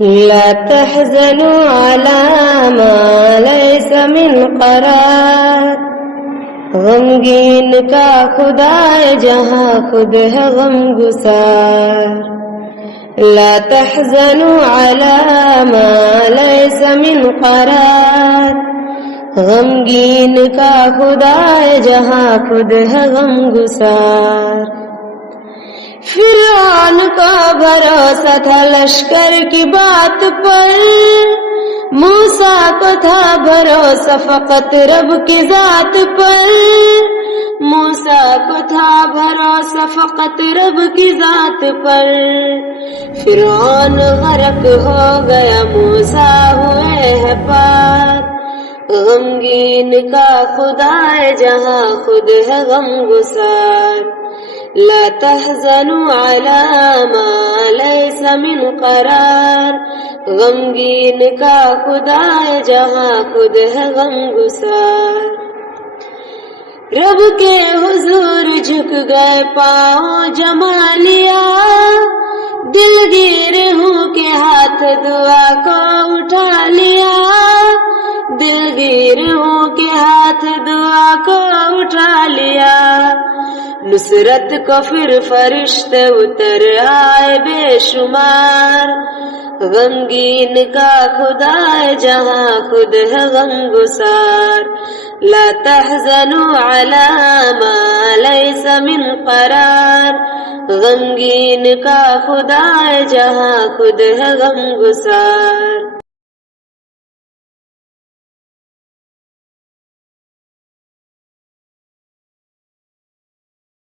لا تحزنوا على ما ليس من قرار، غمگین کا خدا ہے جہاں خود ہے غم گسار. لا تحزنوا على ما ليس من قرار، غمگین کا خدا ہے جہاں خود ہے غم گسار. فرعون کا بھروسہ تھا لشکر کی بات پر، موسیٰ کو تھا بھروسہ فقط رب کی ذات پر. موسیٰ کو تھا بھروسہ فقط رب کی ذات پر. فرعون غرق ہو گیا، موسیٰ ہوئے ہے پار. غمگین کا خدا ہے جہاں خود ہے غم گسار. لا تحزنوا على ما ليس من قرار، غمگین کا خدا ہے جہاں خود ہے غم گسار. رب کے حضور جھک گئے پاؤں جما لیا، دلگیر ہوں کے ہاتھ دعا کو اٹھا لیا. دلگیر ہوں کے ہاتھ دعا کو اٹھا لیا. نصرت کو پھر فرشتے اتر آئے بے شمار. غمگین کا خدا ہے جہاں خود ہے غم گسار. لا تحزنوا على ما ليس من قرار، غمگین کا خدا ہے جہاں خود ہے غم گسار.